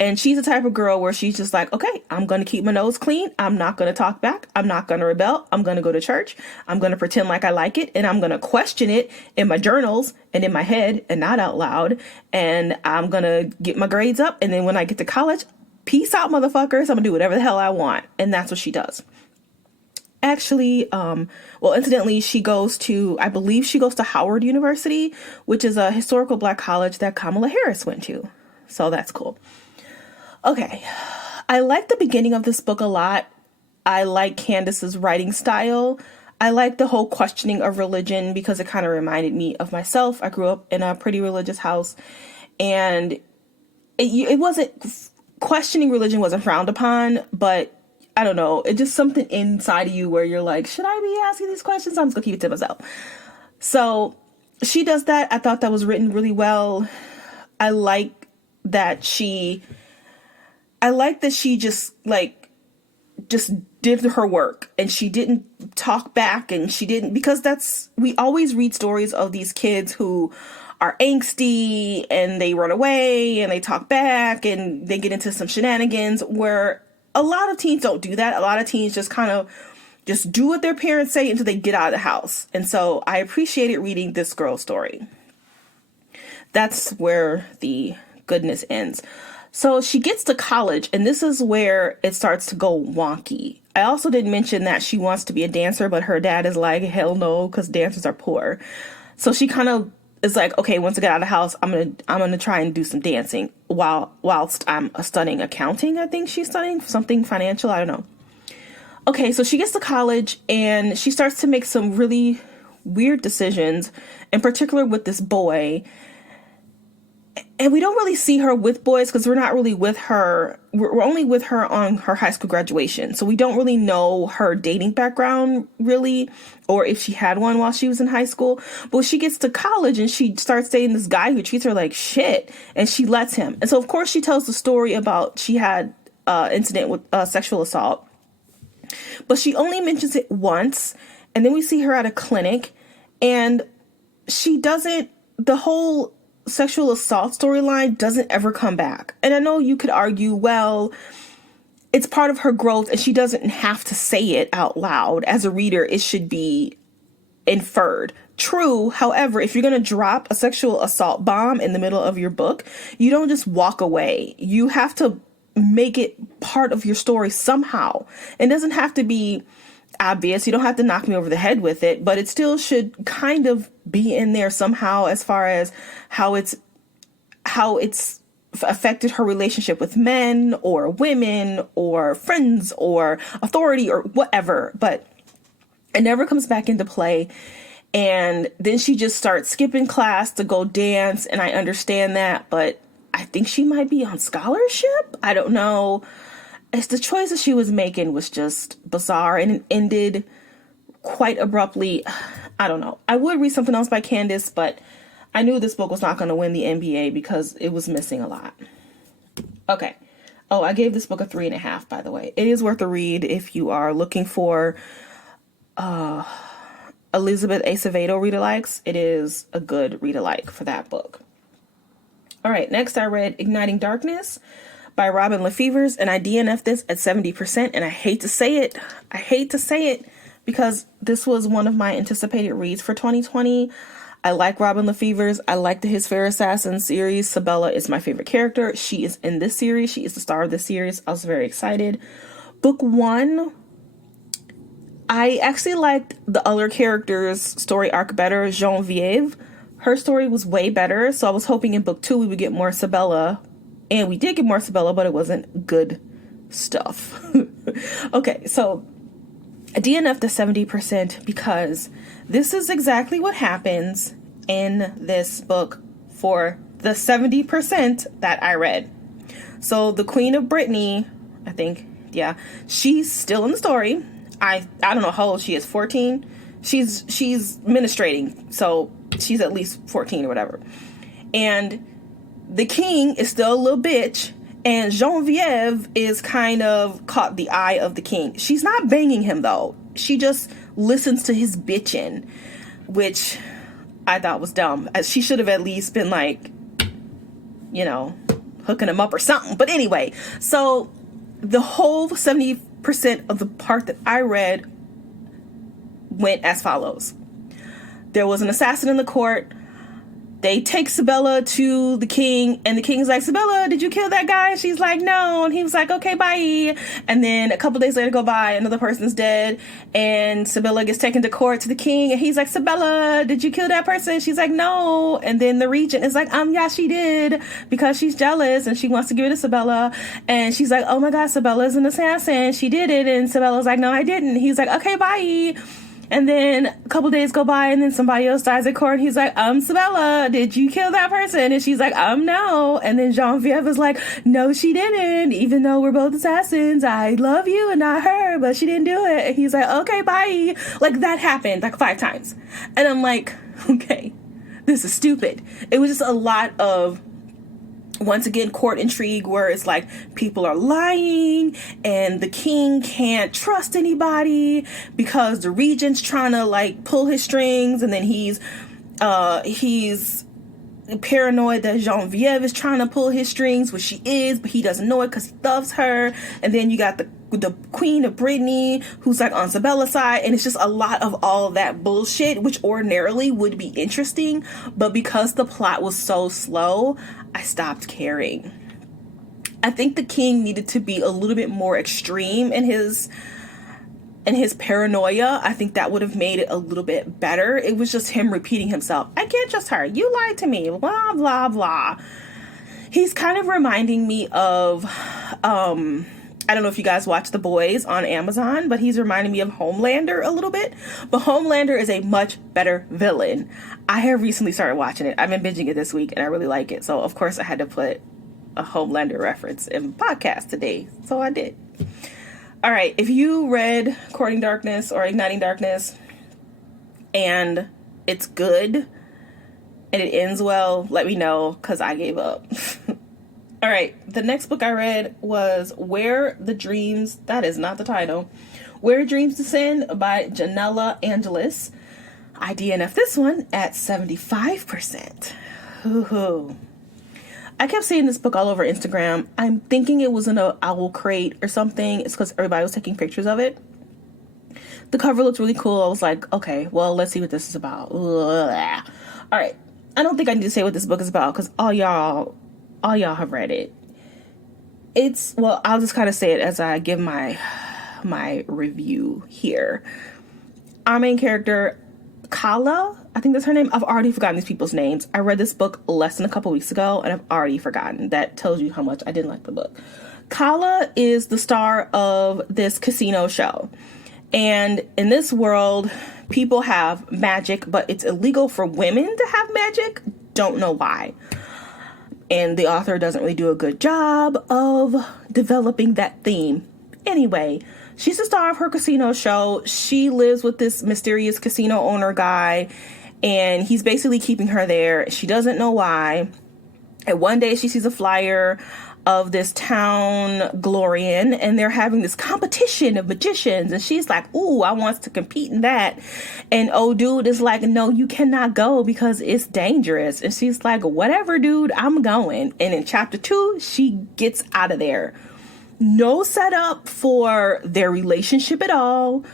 And she's the type of girl where she's just like, okay, I'm going to keep my nose clean. I'm not going to talk back. I'm not going to rebel. I'm going to go to church. I'm going to pretend like I like it. And I'm going to question it in my journals and in my head and not out loud. And I'm going to get my grades up. And then when I get to college, peace out, motherfuckers. I'm going to do whatever the hell I want. And that's what she does. Actually, incidentally, I believe she goes to Howard University, which is a historical Black college that Kamala Harris went to. So that's cool. Okay, I like the beginning of this book a lot. I like Candace's writing style. I like the whole questioning of religion because it kind of reminded me of myself. I grew up in a pretty religious house, and it wasn't, questioning religion wasn't frowned upon, but I don't know, it's just something inside of you where you're like, should I be asking these questions? I'm just gonna keep it to myself. So she does that. I thought that was written really well. I like that she just did her work and she didn't talk back, and she didn't, because we always read stories of these kids who are angsty and they run away and they talk back and they get into some shenanigans, where a lot of teens don't do that. A lot of teens just kind of just do what their parents say until they get out of the house. And so I appreciated reading this girl's story. That's where the goodness ends. So she gets to college, and this is where it starts to go wonky. I also didn't mention that she wants to be a dancer, but her dad is like, hell no, because dancers are poor. So she kind of is like, okay, once I get out of the house, I'm gonna try and do some dancing whilst I'm studying accounting. I think she's studying something financial. I don't know. Okay, so she gets to college and she starts to make some really weird decisions, in particular with this boy. And we don't really see her with boys because we're not really with her. We're only with her on her high school graduation. So we don't really know her dating background really, or if she had one while she was in high school. But when she gets to college and she starts dating this guy who treats her like shit, and she lets him. And so of course she tells the story about she had incident with sexual assault. But she only mentions it once. And then we see her at a clinic, and she doesn't, the whole sexual assault storyline doesn't ever come back. And I know you could argue, well, it's part of her growth and she doesn't have to say it out loud. As a reader, it should be inferred. True. However, if you're going to drop a sexual assault bomb in the middle of your book, you don't just walk away. You have to make it part of your story somehow. It doesn't have to be obvious. You don't have to knock me over the head with it, but it still should kind of be in there somehow, as far as how it's affected her relationship with men or women or friends or authority or whatever. But it never comes back into play. And then she just starts skipping class to go dance, and I understand that, but I think she might be on scholarship. I don't know. It's the choices she was making was just bizarre, and it ended quite abruptly. I don't know. I would read something else by Candace, but I knew this book was not going to win the NBA because it was missing a lot. Okay. Oh, I gave this book a 3.5, by the way. It is worth a read if you are looking for Elizabeth Acevedo read-alikes. It is a good read-alike for that book. All right. Next, I read Igniting Darkness by Robin Lefevers, and I DNF'd this at 70%, and I hate to say it. I hate to say it because this was one of my anticipated reads for 2020. I like Robin Lefevers. I like the His Fair Assassin series. Sabella is my favorite character. She is in this series. She is the star of this series. I was very excited. Book 1, I actually liked the other character's story arc better. Genevieve, her story was way better, so I was hoping in book 2 we would get more Sabella. And we did get more Sabella, but it wasn't good stuff. Okay, so I DNF'd to 70% because this is exactly what happens in this book for the 70% that I read. So the Queen of Brittany, I think, yeah, she's still in the story. I don't know how old she is, 14? She's ministrating, so she's at least 14 or whatever. And the king is still a little bitch, and Genevieve is kind of caught the eye of the king. She's not banging him, though. She just listens to his bitching, which I thought was dumb. She should have at least been like, you know, hooking him up or something. But anyway, so the whole 70% of the part that I read went as follows. There was an assassin in the court. They take Sabella to the king, and the king's like, Sabella, did you kill that guy? She's like, no. And he was like, okay, bye. And then a couple days later go by, another person's dead, and Sabella gets taken to court to the king, and he's like, Sabella, did you kill that person? She's like, no. And then the regent is like, yeah, she did, because she's jealous, and she wants to give it to Sabella. And she's like, oh my God, Sabella's an assassin. She did it. And Sabella's like, no, I didn't. He's like, okay, bye. And then a couple days go by, and then somebody else dies at court. And he's like, Sabella, did you kill that person? And she's like, no. And then Genevieve is like, no, she didn't. Even though we're both assassins, I love you and not her, but she didn't do it. And he's like, okay, bye. Like, that happened like 5 times. And I'm like, okay, this is stupid. It was just a lot of, once again, court intrigue where it's like people are lying and the king can't trust anybody because the regent's trying to like pull his strings, and then he's paranoid that Genevieve is trying to pull his strings, which she is, but he doesn't know it because he loves her. And then you got the Queen of Brittany who's like on Sabella's side, and it's just a lot of all of that bullshit, which ordinarily would be interesting, but because the plot was so slow, I stopped caring. I think the king needed to be a little bit more extreme in his paranoia. I think that would have made it a little bit better. It was just him repeating himself. I can't trust her. You lied to me. Blah, blah, blah. He's kind of reminding me of I don't know if you guys watch The Boys on Amazon, but he's reminding me of Homelander a little bit. But Homelander is a much better villain. I have recently started watching it. I've been binging it this week, and I really like it. So, of course, I had to put a Homelander reference in podcast today. So I did. All right. If you read Courting Darkness or Igniting Darkness, and it's good, and it ends well, let me know, because I gave up. All right, the next book I read was Where the Dreams, that is not the title, Where Dreams Descend by Janella Angelis. I DNF this one at 75%. Hoo-hoo. I kept seeing this book all over Instagram. I'm thinking it was in an owl crate or something. It's because everybody was taking pictures of it. The cover looked really cool. I was like, okay, well, let's see what this is about. Ugh. All right, I don't think I need to say what this book is about because all y'all have read it. Well, I'll just kind of say it as I give my review here. Our main character, Kala, I think that's her name. I've already forgotten these people's names. I read this book less than a couple weeks ago, and I've already forgotten. That tells you how much I didn't like the book. Kala is the star of this casino show. And in this world, people have magic, but it's illegal for women to have magic. Don't know why. And the author doesn't really do a good job of developing that theme. Anyway, she's the star of her casino show. She lives with this mysterious casino owner guy, and he's basically keeping her there. She doesn't know why. And one day she sees a flyer of this town, Glorian, and they're having this competition of magicians, and she's like, ooh, I want to compete in that. And old dude is like, no, you cannot go because it's dangerous. And she's like, whatever, dude, I'm going. And in chapter 2, she gets out of there. No setup for their relationship at all.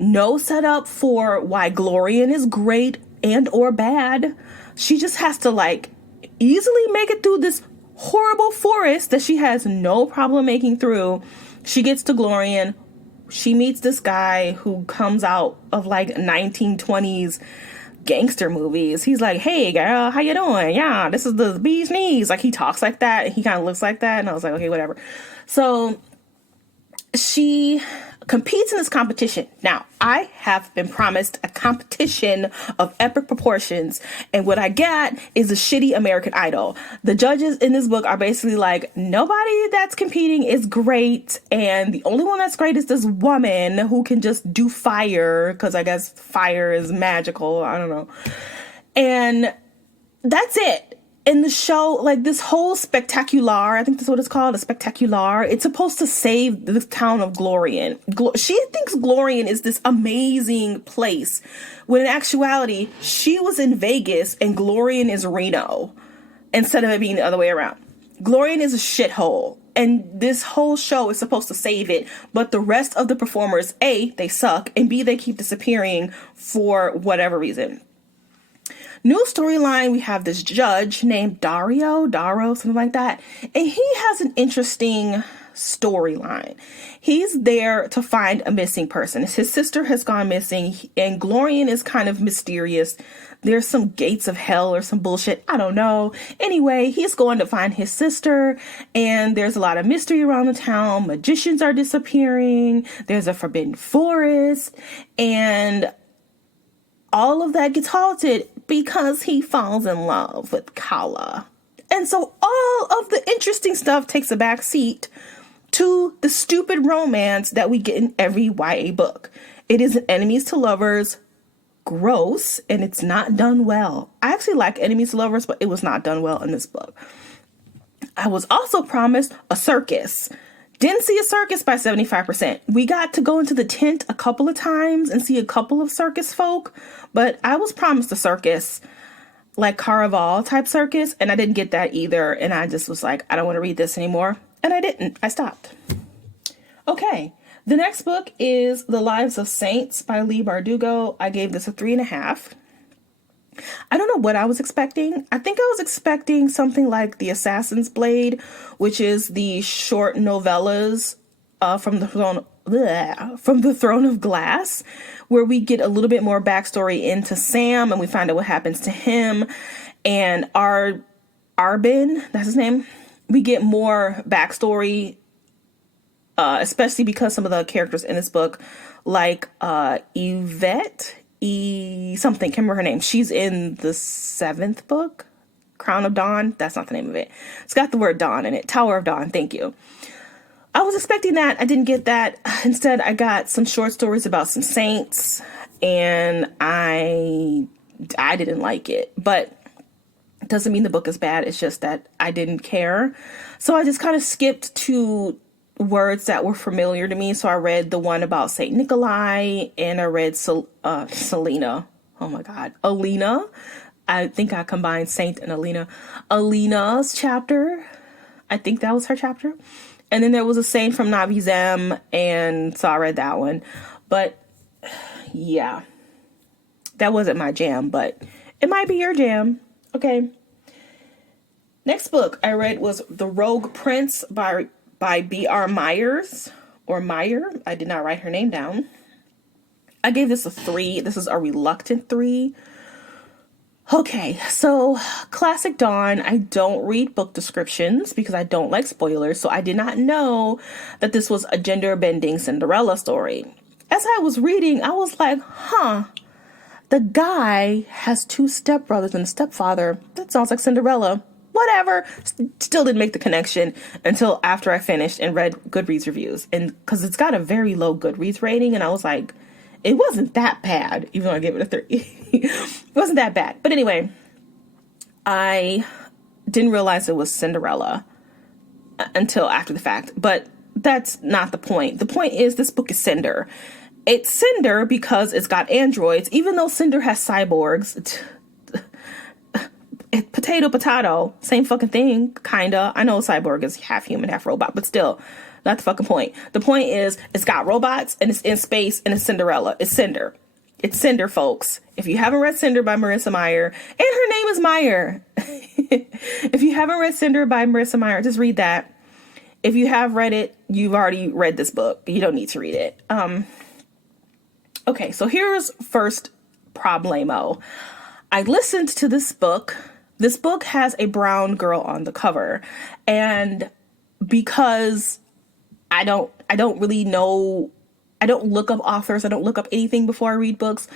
No setup for why Glorian is great and or bad. She just has to easily make it through this horrible forest that she has no problem making through. She gets to Glorian. She meets this guy who comes out of 1920s gangster movies. He's like, hey girl, how you doing? Yeah, this is the bee's knees. He talks like that, and he kind of looks like that, and I was like, okay, whatever. So she competes in this competition. Now, I have been promised a competition of epic proportions, and what I got is a shitty American Idol. The judges in this book are basically like, nobody that's competing is great, and the only one that's great is this woman who can just do fire, because I guess fire is magical. I don't know. And that's it. In the show, this whole spectacular, I think that's what it's called, a spectacular, it's supposed to save the town of Glorian. She thinks Glorian is this amazing place, when in actuality, she was in Vegas and Glorian is Reno, instead of it being the other way around. Glorian is a shithole, and this whole show is supposed to save it, but the rest of the performers, A, they suck, and B, they keep disappearing for whatever reason. New storyline, we have this judge named Daro, something like that. And he has an interesting storyline. He's there to find a missing person. His sister has gone missing, and Glorian is kind of mysterious. There's some gates of hell or some bullshit. I don't know. Anyway, he's going to find his sister, and there's a lot of mystery around the town. Magicians are disappearing. There's a forbidden forest, and all of that gets halted because he falls in love with Kala. And so all of the interesting stuff takes a back seat to the stupid romance that we get in every YA book. It is an enemies to lovers, gross, and it's not done well. I actually like enemies to lovers, but it was not done well in this book. I was also promised a circus. Didn't see a circus by 75%. We got to go into the tent a couple of times and see a couple of circus folk, but I was promised a circus, like Caraval type circus, and I didn't get that either. And I just was like, I don't want to read this anymore. And I didn't. I stopped. Okay. The next book is The Lives of Saints by Leigh Bardugo. I gave this a 3.5. I don't know what I was expecting. I think I was expecting something like The Assassin's Blade, which is the short novellas from the Throne of Glass, where we get a little bit more backstory into Sam and we find out what happens to him. And Arbin, that's his name. We get more backstory especially because some of the characters in this book, like Yvette, something, can't remember her name. She's in the 7th book, Crown of Dawn. That's not the name of it. It's got the word Dawn in it. Tower of Dawn. Thank you. I was expecting that. I didn't get that. Instead, I got some short stories about some saints, and I didn't like it. But it doesn't mean the book is bad. It's just that I didn't care. So I just kind of skipped to words that were familiar to me. So I read the one about Saint Nikolai, and I read Selena. Oh my God, Alina. I think I combined Saint and Alina. Alina's chapter. I think that was her chapter. And then there was a saint from Navi Zem, and so I read that one. But yeah, that wasn't my jam, but it might be your jam. Okay. Next book I read was The Rogue Prince by B.R. Myers, or Meyer. I did not write her name down. I gave this a 3. This is a reluctant 3. Okay, so classic Dawn. I don't read book descriptions because I don't like spoilers, so I did not know that this was a gender-bending Cinderella story. As I was reading, I was like, the guy has 2 stepbrothers and a stepfather. That sounds like Cinderella. Whatever. Still didn't make the connection until after I finished and read Goodreads reviews. And because it's got a very low Goodreads rating, and I was like, it wasn't that bad, even though I gave it a 3. It wasn't that bad. But anyway, I didn't realize it was Cinderella until after the fact. But that's not the point. The point is this book is Cinder. It's Cinder because it's got androids, even though Cinder has cyborgs. Potato, same fucking thing, kinda. I know Cyborg is half human, half robot, but still, not the fucking point. The point is, it's got robots, and it's in space, and it's Cinderella. It's Cinder. It's Cinder, folks. If you haven't read Cinder by Marissa Meyer, and her name is Meyer. If you haven't read Cinder by Marissa Meyer, just read that. If you have read it, you've already read this book. You don't need to read it. Okay, so here's first problemo. I listened to this book. This book has a brown girl on the cover, and because I don't really know, I don't look up authors, I don't look up anything before I read books,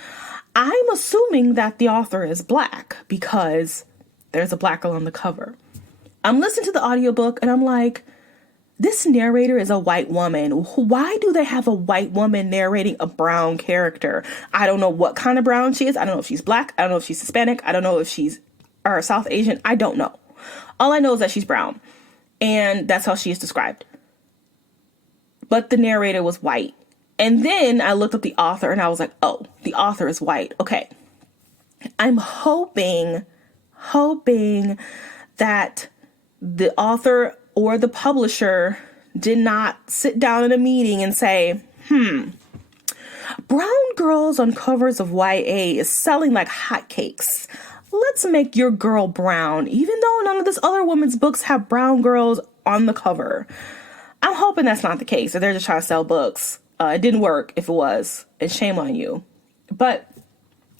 I'm assuming that the author is black because there's a black girl on the cover. I'm listening to the audiobook and I'm like, this narrator is a white woman. Why do they have a white woman narrating a brown character? I don't know what kind of brown she is. I don't know if she's black. I don't know if she's Hispanic. I don't know if she's or South Asian. I don't know. All I know is that she's brown, and that's how she is described. But the narrator was white. And then I looked up the author and I was like, oh, the author is white. Okay. I'm hoping that the author or the publisher did not sit down in a meeting and say, brown girls on covers of YA is selling like hotcakes. Let's make your girl brown, even though none of this other woman's books have brown girls on the cover. I'm hoping that's not the case, or they're just trying to sell books. It didn't work if it was, and shame on you. But,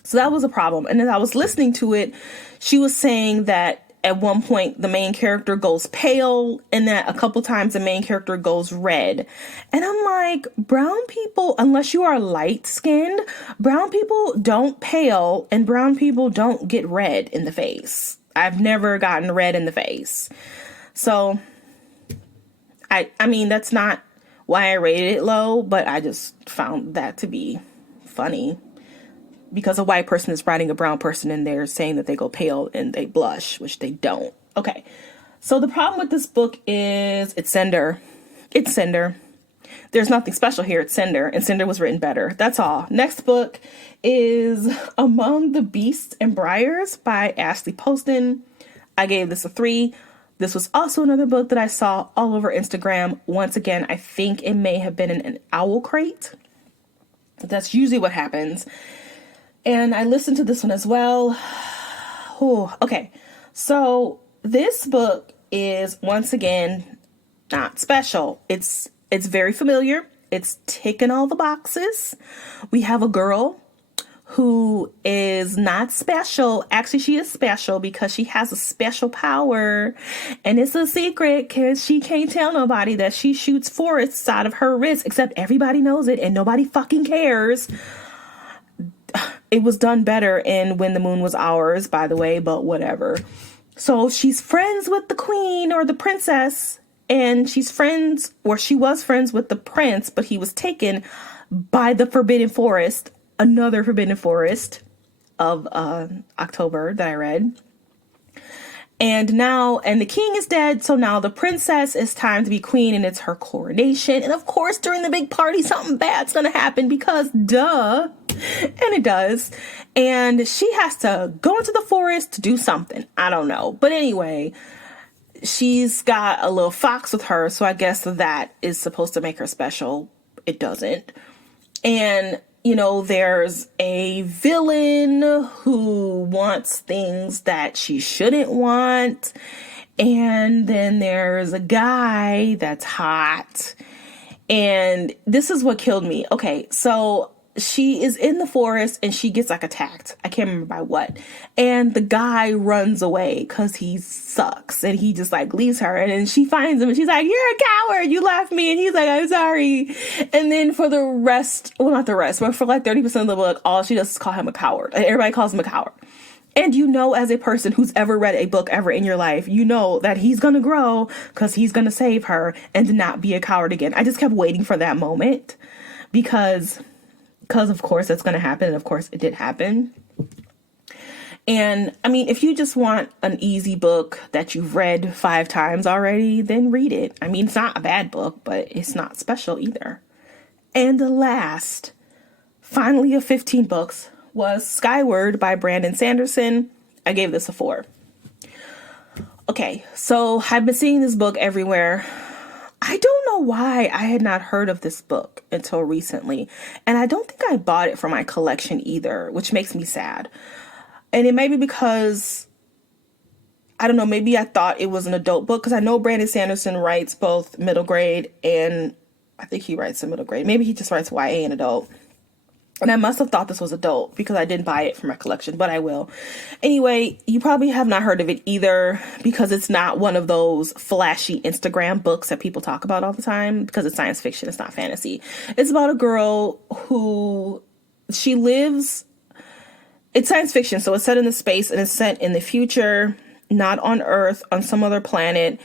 so that was a problem. And as I was listening to it, she was saying that at one point the main character goes pale, and that a couple times the main character goes red. And I'm like, brown people, unless you are light skinned, brown people don't pale, and brown people don't get red in the face. I've never gotten red in the face. So I mean, that's not why I rated it low, but I just found that to be funny. Because a white person is writing a brown person in there saying that they go pale and they blush, which they don't. Okay. So the problem with this book is it's Cinder. It's Cinder. There's nothing special here. It's Cinder, and Cinder was written better. That's all. Next book is Among the Beasts and Briars by Ashley Poston. I gave this a 3. This was also another book that I saw all over Instagram. Once again, I think it may have been in an owl crate. That's usually what happens. And I listened to this one as well. Okay. So this book is, once again, not special. It's very familiar. It's ticking all the boxes. We have a girl who is not special. Actually, she is special because she has a special power. And it's a secret because she can't tell nobody that she shoots forests out of her wrist, except everybody knows it and nobody fucking cares. It was done better in When the Moon Was Ours, by the way, but whatever. So she's friends with the queen or the princess, and she was friends with the prince, but he was taken by the Forbidden Forest, another Forbidden Forest of October that I read. And the king is dead, so now the princess, is time to be queen, and it's her coronation. And of course, during the big party, something bad's gonna happen because duh. And it does. And she has to go into the forest to do something. I don't know. But anyway, she's got a little fox with her, so I guess that is supposed to make her special. It doesn't. And there's a villain who wants things that she shouldn't want. And then there's a guy that's hot. And this is what killed me. Okay, so she is in the forest and she gets attacked. I can't remember by what. And the guy runs away because he sucks and he just leaves her. And then she finds him and she's like, "You're a coward. You left me." And he's like, "I'm sorry." And then for the rest, well, not the rest, but for 30% of the book, all she does is call him a coward. And everybody calls him a coward. And as a person who's ever read a book ever in your life, that he's going to grow because he's going to save her and not be a coward again. I just kept waiting for that moment because of course that's going to happen. And of course it did happen. And if you just want an easy book that you've read 5 times already, then read it. It's not a bad book, but it's not special either. And the last, finally of 15 books, was Skyward by Brandon Sanderson. I gave this a 4. Okay, so I've been seeing this book everywhere. I don't know why I had not heard of this book until recently. And I don't think I bought it for my collection either, which makes me sad. And it may be because, I don't know, maybe I thought it was an adult book. Because I know Brandon Sanderson writes both middle grade and I think he writes in middle grade. Maybe he just writes YA and adult. And I must have thought this was adult because I didn't buy it for my collection, but I will. Anyway, you probably have not heard of it either because it's not one of those flashy Instagram books that people talk about all the time because it's science fiction. It's not fantasy. It's about a girl who it's science fiction. So it's set in the space and it's set in the future, not on Earth, on some other planet.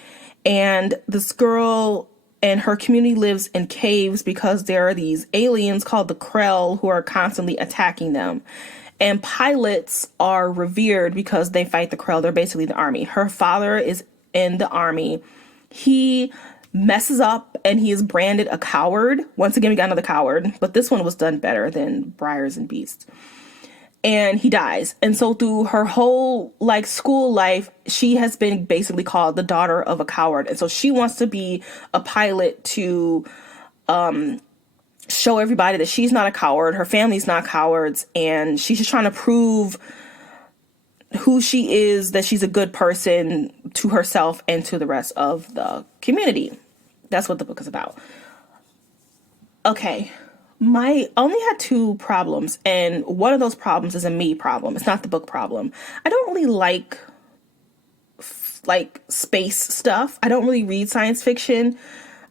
And this girl and her community lives in caves because there are these aliens called the Krell who are constantly attacking them. And pilots are revered because they fight the Krell. They're basically the army. Her father is in the army. He messes up and he is branded a coward. Once again, we got another coward, but this one was done better than Briars and Beasts. And he dies. And so through her whole school life, she has been basically called the daughter of a coward. And so she wants to be a pilot to show everybody that she's not a coward. Her family's not cowards. And she's just trying to prove who she is, that she's a good person to herself and to the rest of the community. That's what the book is about. Okay. I only had 2 problems, and one of those problems is a me problem. It's not the book problem. I don't really like space stuff. I don't really read science fiction.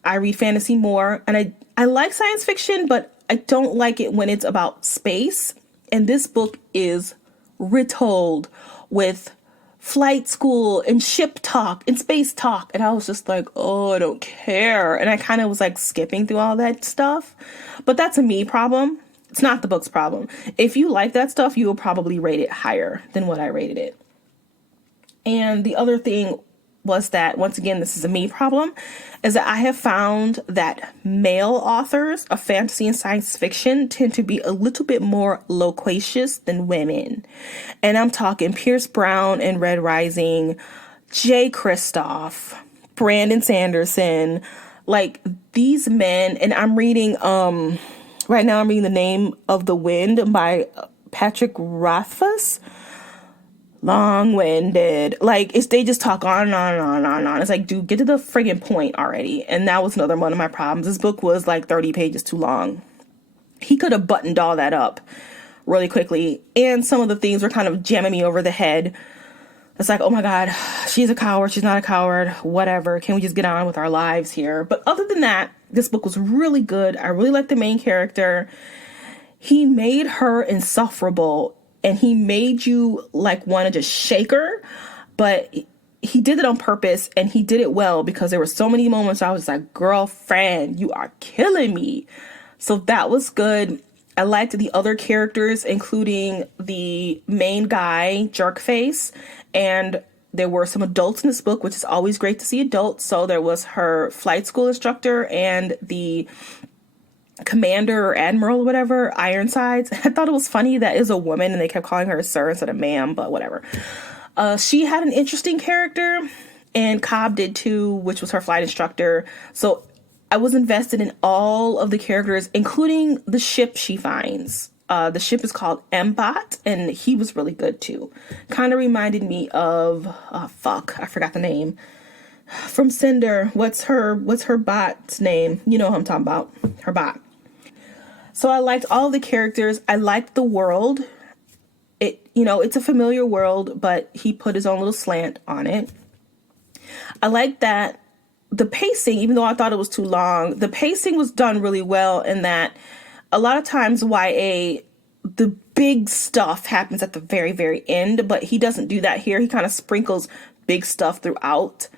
I read fantasy more, and I like science fiction, but I don't like it when it's about space. And this book is retold with flight school and ship talk and space talk. And I was just like, oh, I don't care. And I kind of was skipping through all that stuff. But that's a me problem. It's not the book's problem. If you like that stuff, you will probably rate it higher than what I rated it. And the other thing was that, once again, this is a me problem, is that I have found that male authors of fantasy and science fiction tend to be a little bit more loquacious than women. And I'm talking Pierce Brown and Red Rising, Jay Kristoff, Brandon Sanderson, these men. And I'm reading, right now I'm reading The Name of the Wind by Patrick Rothfuss. Long-winded. They just talk on and on and on and on and on. It's dude, get to the friggin' point already. And that was another one of my problems. This book was 30 pages too long. He could have buttoned all that up really quickly. And some of the things were kind of jamming me over the head. It's like, oh my God, she's a coward. She's not a coward. Whatever. Can we just get on with our lives here? But other than that, this book was really good. I really liked the main character. He made her insufferable, and he made you like want to just shake her. But he did it on purpose, and he did it well, because there were so many moments I was like, girlfriend, you are killing me. So that was good. I liked the other characters, including the main guy, Jerkface, and there were some adults in this book, which is always great to see adults. So there was her flight school instructor and the commander or admiral or whatever, Ironsides. I thought it was funny that is a woman and they kept calling her sir instead of ma'am, but whatever. She had an interesting character, and Cobb did too, which was her flight instructor. So I was invested in all of the characters, including the ship she finds. The ship is called M-Bot, and he was really good too. Kind of reminded me of, I forgot the name. From Cinder, what's her bot's name? You know who I'm talking about, her bot. So I liked all the characters. I liked the world. It's a familiar world, but he put his own little slant on it. I like that the pacing, even though I thought it was too long, the pacing was done really well, in that a lot of times YA, the big stuff happens at the very, very end, but he doesn't do that here. He kind of sprinkles big stuff throughout.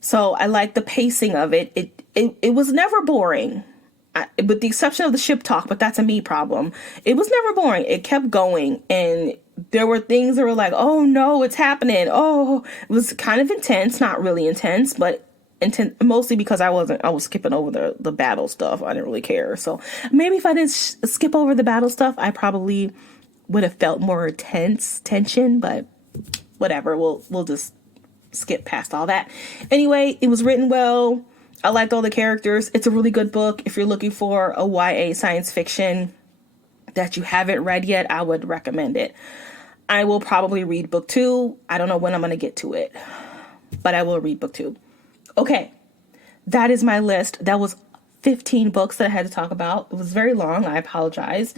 So I like the pacing of it. It was never boring. With the exception of the ship talk, but that's a me problem. It was never boring. It kept going, and there were things that were like, oh no, it's happening. Oh, it was kind of intense, not really intense, but intense, mostly because I was skipping over the battle stuff. I didn't really care. So maybe if I didn't skip over the battle stuff, I probably would have felt more tension, but whatever. We'll just skip past all that. Anyway, it was written well. I liked all the characters. It's a really good book. If you're looking for a YA science fiction that you haven't read yet, I would recommend it. I will probably read book 2. I don't know when I'm going to get to it, but I will read book 2. Okay, that is my list. That was 15 books that I had to talk about. It was very long. I apologize.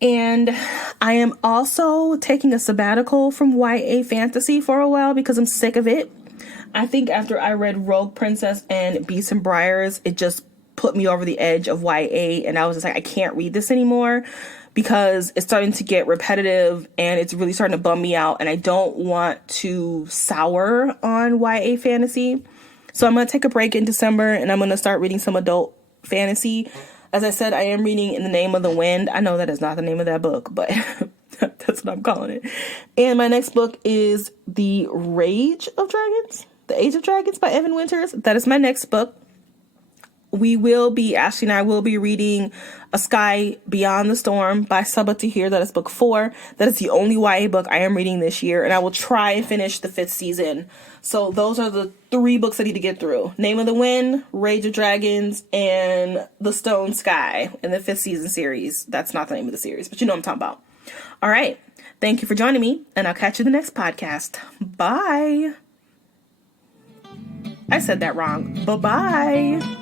And I am also taking a sabbatical from YA fantasy for a while because I'm sick of it. I think after I read Rogue Princess and Beasts and Briars, it just put me over the edge of YA, and I was just like, I can't read this anymore because it's starting to get repetitive and it's really starting to bum me out, and I don't want to sour on YA fantasy. So I'm going to take a break in December, and I'm going to start reading some adult fantasy. As I said, I am reading In the Name of the Wind. I know that is not the name of that book, but that's what I'm calling it. And my next book is The Age of Dragons by Evan Winters. That is my next book. Ashley and I will be reading A Sky Beyond the Storm by Sabaa Tahir. That is book 4. That is the only YA book I am reading this year, and I will try and finish the 5th season. So those are the 3 books I need to get through. Name of the Wind, Rage of Dragons, and The Stone Sky in the 5th season series. That's not the name of the series, but you know what I'm talking about. All right. Thank you for joining me, and I'll catch you in the next podcast. Bye. I said that wrong. Bye-bye.